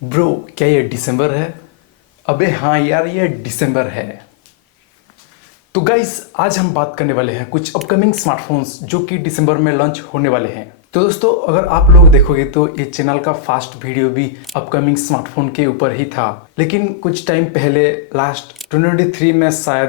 Bro, क्या ये दिसंबर है? अबे हाँ यार, ये दिसंबर है। तो गाइस, आज हम बात करने वाले हैं कुछ अपकमिंग स्मार्टफोन्स जो कि दिसंबर में लॉन्च होने वाले हैं। तो दोस्तों, अगर आप लोग देखोगे तो ये चैनल का फर्स्ट वीडियो भी अपकमिंग स्मार्टफोन के ऊपर ही था, लेकिन कुछ टाइम पहले लास्ट 2023 में शायद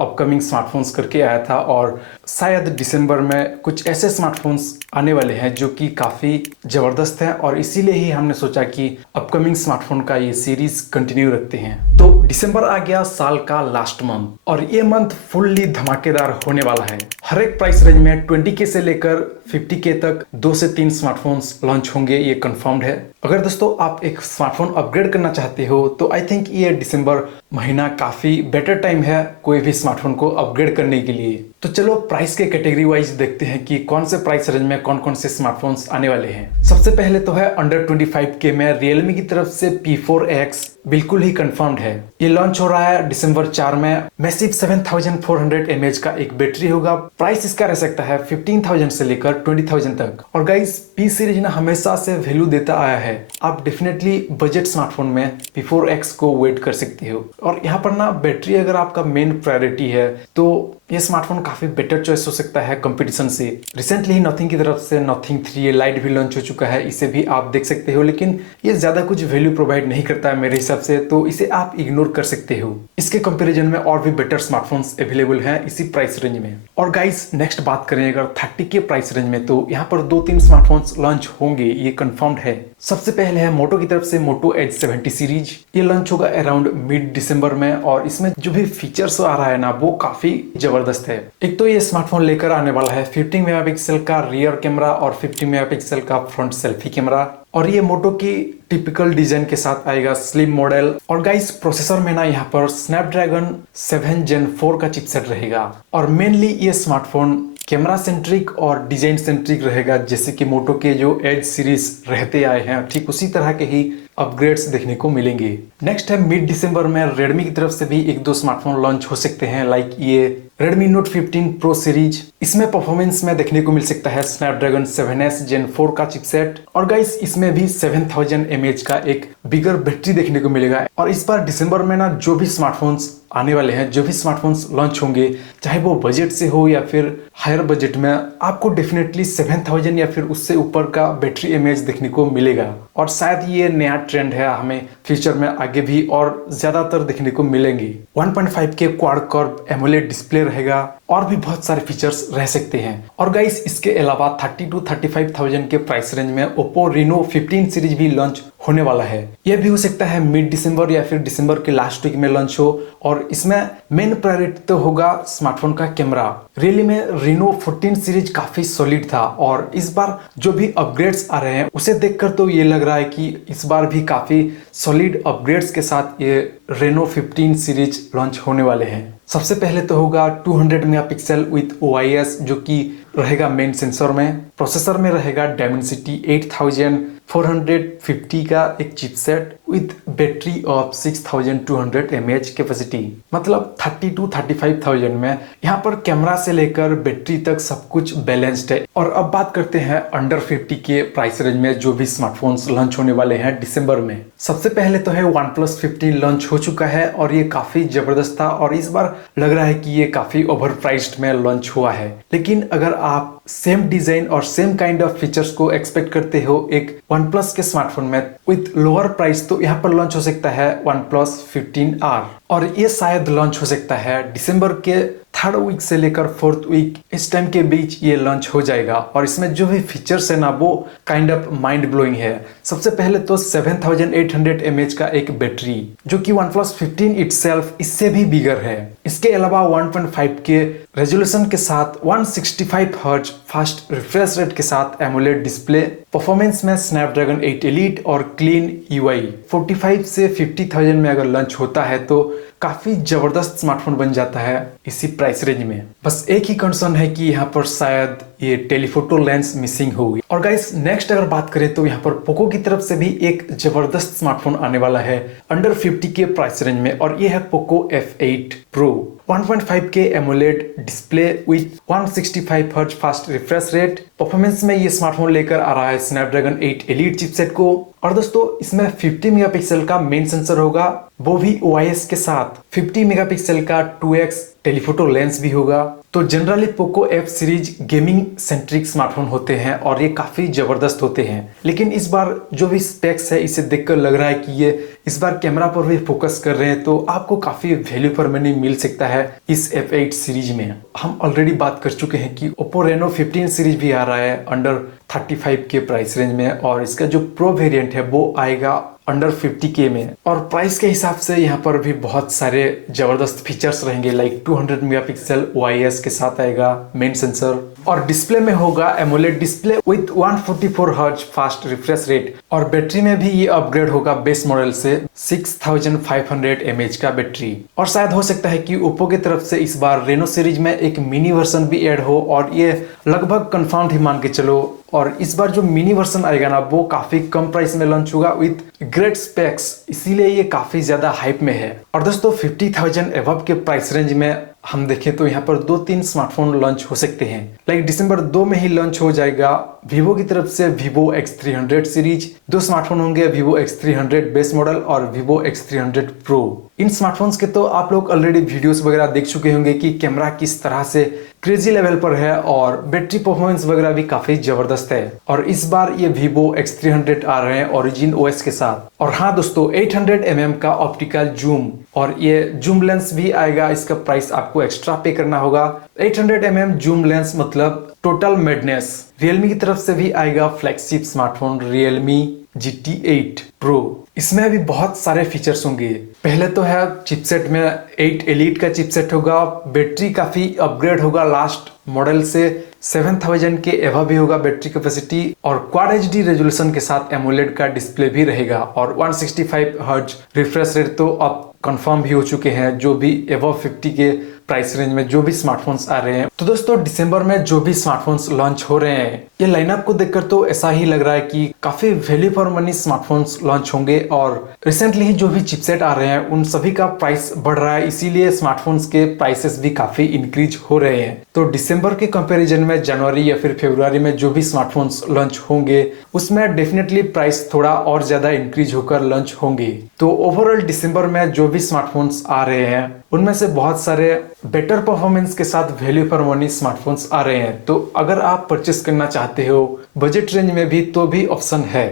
अपकमिंग स्मार्टफोन्स करके आया था, और शायद दिसंबर में कुछ ऐसे स्मार्टफोन्स आने वाले हैं जो कि काफ़ी ज़बरदस्त हैं, और इसीलिए ही हमने सोचा कि अपकमिंग स्मार्टफोन का ये सीरीज कंटिन्यू रखते हैं। तो दिसंबर आ गया, साल का लास्ट मंथ, और ये मंथ फुल्ली धमाकेदार होने वाला है। हर एक प्राइस रेंज में 20K से लेकर 50K तक 2 से 3 स्मार्टफोन्स लॉन्च होंगे, ये कंफर्म्ड है। अगर दोस्तों आप एक स्मार्टफोन अपग्रेड करना चाहते हो तो आई थिंक ये दिसंबर महीना काफ़ी बेटर टाइम है कोई भी स्मार्टफोन को अपग्रेड करने के लिए। तो चलो प्राइस के कैटेगरी वाइज देखते हैं कि कौन से प्राइस रेंज में कौन कौन से स्मार्टफोन्स आने वाले हैं। सबसे पहले तो है अंडर 25K में रियलमी की तरफ से P4X, बिल्कुल ही कंफर्म्ड है। ये लॉन्च हो रहा है दिसंबर 4 में। मैसिव 7400 mAh का एक बैटरी होगा। प्राइस इसका रह सकता है 15,000 से लेकर 20,000 तक। और गाइस, P सीरीज ना हमेशा से वैल्यू देता आया है। आप डेफिनेटली बजट स्मार्टफोन में P4X को वेट कर सकते हो। और यहाँ पर ना बैटरी अगर आपका मेन प्रायोरिटी है तो ये स्मार्टफोन काफी बेटर चॉइस हो सकता है कंपटीशन से। रिसेंटली ही नथिंग की तरफ से नथिंग 3 लाइट भी लॉन्च हो चुका है, इसे भी आप देख सकते हो, लेकिन ये ज्यादा कुछ वैल्यू प्रोवाइड नहीं करता है मेरे हिसाब से, तो इसे आप इग्नोर कर सकते हो। इसके कंपैरिजन में और भी बेटर स्मार्टफोन्स अवेलेबल हैं इसी प्राइस रेंज में। और गाइस, नेक्स्ट बात करें अगर 30K प्राइस रेंज में, तो यहाँ पर 2-3 स्मार्टफोन्स लॉन्च होंगे, ये कंफर्म्ड है। सबसे पहले है मोटो की तरफ से मोटो एज 70 सीरीज। ये लॉन्च होगा अराउंड मिड दिसंबर में, और इसमें जो भी फीचर्स आ रहा है ना वो काफी जबरदस्त है। एक तो ये स्मार्टफोन लेकर आने वाला है 15 मेगापिक्सल का रियर कैमरा और 50 मेगापिक्सल का फ्रंट सेल्फी कैमरा, और ये मोटो की टिपिकल डिजाइन के साथ आएगा स्लिम मॉडल। और गाइस, प्रोसेसर में ना यहाँ पर स्नैपड्रैगन 7 Gen 4 का चिपसेट रहेगा, और मेनली ये स्मार्टफोन कैमरा सेंट्रिक और डिजाइन सेंट्रिक रहेगा, जैसे कि मोटो के जो एज सीरीज रहते आए हैं ठीक उसी तरह के ही अपग्रेड्स देखने को मिलेंगे। नेक्स्ट है मिड दिसंबर में रेडमी की तरफ से भी 1-2 स्मार्टफोन लॉन्च हो सकते हैं, लाइक ये रेडमी नोट 15 प्रो सीरीज। इसमें परफॉर्मेंस में देखने को मिल सकता है स्नैपड्रैगन 7S Gen 4 का चिपसेट, और गाइस इसमें भी 7000 mAh का एक बिगर बैटरी देखने को मिलेगा। और इस बार दिसंबर में ना जो भी स्मार्टफोन्स आने वाले हैं, जो भी स्मार्टफोन्स लॉन्च होंगे, चाहे वो बजट से हो या फिर हायर बजट में, आपको डेफिनेटली 7000 या फिर उससे ऊपर का बैटरी mAh देखने को मिलेगा। और शायद ये नया ट्रेंड है, हमें फ्यूचर में आगे भी और ज्यादातर देखने को मिलेंगे। 1.5K quad curve AMOLED display रहेगा, और भी बहुत सारे फीचर्स रह सकते हैं। और गाइस, इसके अलावा 30,000-35,000 के प्राइस रेंज में Oppo Reno 15 सीरीज भी लॉन्च होने वाला है। यह भी हो सकता है मिड दिसंबर या फिर दिसंबर के लास्ट वीक में लॉन्च हो, और इसमें मेन प्रायोरिटी तो होगा स्मार्टफोन का कैमरा। रियली में Reno 14 सीरीज काफी सॉलिड था, और इस बार जो भी अपग्रेड्स आ रहे हैं उसे देखकर तो ये लग रहा है कि इस बार भी काफी सॉलिड अपग्रेड्स के साथ ये Reno 15 सीरीज लॉन्च होने वाले हैं। सबसे पहले तो होगा 200 मेगापिक्सल विथ OIS, जो कि रहेगा मेन सेंसर में। प्रोसेसर में रहेगा Dimensity 8450 का एक chipset with battery of 6200 mAh capacity, मतलब 32,000-35,000 में यहाँ पर कैमरा से लेकर बैटरी तक सब कुछ बैलेंस्ड है। और अब बात करते हैं अंडर 50K प्राइस रेंज में जो भी स्मार्टफोन्स लॉन्च होने वाले हैं दिसंबर में। सबसे पहले तो है OnePlus 15 लॉन्च हो चुका है, और ये काफी जबरदस्त था, और इस बार लग रहा है कि ये काफी ओवर प्राइस्ड में लॉन्च हुआ है। लेकिन अगर आप सेम डिजाइन और सेम काइंड ऑफ फीचर्स को एक्सपेक्ट करते हो एक OnePlus के स्मार्टफोन में विथ लोअर प्राइस, तो यहाँ पर लॉन्च हो सकता है OnePlus 15R, और ये शायद लॉन्च हो सकता है दिसंबर के 3rd वीक से लेकर 4th वीक, इस टाइम के बीच ये लॉन्च हो जाएगा। और इसमें जो भी फीचर्स है ना वो काइंड ऑफ माइंड ब्लोइंग है। सबसे पहले तो 7800 mAh का एक बैटरी, जो कि OnePlus 15 इटसेल्फ इससे भी बिगर है। इसके अलावा 1.5K रेजोल्यूशन के साथ 165 हर्ट्ज फास्ट रिफ्रेश रेट के साथ एमोलेड डिस्प्ले। परफॉर्मेंस में स्नैपड्रैगन 8 एलीट और क्लीन UI। 45 से 50,000 में अगर लॉन्च होता है तो काफी जबरदस्त स्मार्टफोन बन जाता है इसी प्राइस रेंज में। बस एक ही कंसर्न है कि यहाँ पर शायद ये टेलीफोटो लेंस मिसिंग होगी। और गाइस, नेक्स्ट अगर बात करें तो यहाँ पर पोको की तरफ से भी एक जबरदस्त स्मार्टफोन आने वाला है अंडर 50K प्राइस रेंज में, और ये है Poco F8 Pro। 1.5K AMOLED display with 165 hertz fast refresh rate. Performance में ये स्मार्टफोन लेकर आ रहा है स्नैपड्रैगन 8 एलीट चिपसेट को, और दोस्तों इसमें 50 मेगापिक्सल का मेन सेंसर होगा, वो भी OIS के साथ। 50 मेगापिक्सल का 2x टेलीफोटो लेंस भी होगा। तो generally Poco F series gaming centric smartphone होते हैं और ये काफी जबरदस्त होते हैं, लेकिन इस बार जो भी स्पेक्स है इसे देखकर लग रहा है कि ये इस बार कैमरा पर भी फोकस कर रहे हैं, तो आपको काफी वैल्यू फॉर मनी मिल सकता है इस F8 सीरीज में। हम ऑलरेडी बात कर चुके हैं कि Oppo Reno 15 सीरीज भी आ रहा है अंडर 35 के प्राइस रेंज में, और इसका जो प्रो वेरिएंट है वो आएगा अंडर 50K में। और प्राइस के हिसाब से यहाँ पर भी बहुत सारे जबरदस्त फीचर्स रहेंगे, लाइक 200 मेगापिक्सल OIS के साथ आएगा मेन सेंसर, और डिस्प्ले में होगा AMOLED display with 144 hertz fast refresh rate, और बैटरी में भी ये अपग्रेड होगा बेस मॉडल से 6500 mAh का बैटरी। और शायद हो सकता है कि ओप्पो की तरफ से इस बार रेनो सीरीज में एक मिनी वर्जन भी ऐड हो, और ये लगभग कंफर्म ही मान के चलो। और इस बार जो मिनी वर्जन आएगा ना वो काफी कम प्राइस में लॉन्च होगा विद ग्रेट स्पेक्स, इसीलिए ये काफी ज्यादा हाइप में है। और दोस्तों 50,000 एबव के प्राइस रेंज में हम देखें तो यहाँ पर 2-3 स्मार्टफोन लॉन्च हो सकते हैं, लाइक दिसंबर 2 में ही लॉन्च हो जाएगा Vivo की तरफ से Vivo X300 सीरीज। 2 स्मार्टफोन होंगे, Vivo X300 बेस मॉडल और Vivo X300 Pro। इन स्मार्टफोन्स के तो आप लोग ऑलरेडी वीडियोस वगैरह देख चुके होंगे कि कैमरा किस तरह से क्रेजी लेवल पर है, और बैटरी परफॉर्मेंस वगैरह भी काफी जबरदस्त है। और इस बार ये Vivo X300 आ रहे हैं ओरिजिन OS के साथ। और हाँ दोस्तों 800 mm का ऑप्टिकल जूम, और ये जूम लेंस भी आएगा, इसका प्राइस आपको एक्स्ट्रा पे करना होगा। 800 mm जूम लेंस मतलब टोटल मैडनेस। रियलमी की तरफ से भी आएगा flagship smartphone Realme GT8 Pro। इसमें भी बहुत सारे फीचर्स होंगे। पहले तो है चिपसेट में 8 एलीट का चिपसेट होगा, बैटरी काफी अपग्रेड होगा लास्ट मॉडल से, 7000 के एवं भी होगा बैटरी कैपेसिटी, और क्वाड HD रेजोल्यूशन के साथ एमोलेड का डिस्प्ले भी रहेगा, और 165 हर्ट्ज रिफ्रेश रेट तो अब कंफर्म भी हो चुके हैं जो भी एबव 50 के प्राइस रेंज में जो भी स्मार्टफोन्स आ रहे हैं। तो दोस्तों दिसंबर में जो भी स्मार्टफोन्स लॉन्च हो रहे हैं, ये लाइनअप को देखकर तो ऐसा ही लग रहा है कि काफी value for money smartphones launch होंगे, और रिसेंटली ही जो भी चिपसेट आ रहे हैं उन सभी का प्राइस बढ़ रहा है, इसीलिए स्मार्टफोन्स के प्राइसेस भी काफी इंक्रीज हो रहे हैं। तो दिसंबर के कंपैरिजन में जनवरी या फिर फरवरी में जो भी स्मार्टफोन्स लॉन्च होंगे उसमें डेफिनेटली प्राइस थोड़ा और ज्यादा इंक्रीज होकर लॉन्च होंगे। तो ओवरऑल दिसंबर में जो भी स्मार्टफोन्स आ रहे हैं उनमें से बहुत सारे बेटर परफॉर्मेंस के साथ वैल्यू फॉर मनी स्मार्टफोन्स आ रहे हैं। तो अगर आप परचेस करना चाहते हो बजट रेंज में भी तो भी ऑप्शन है।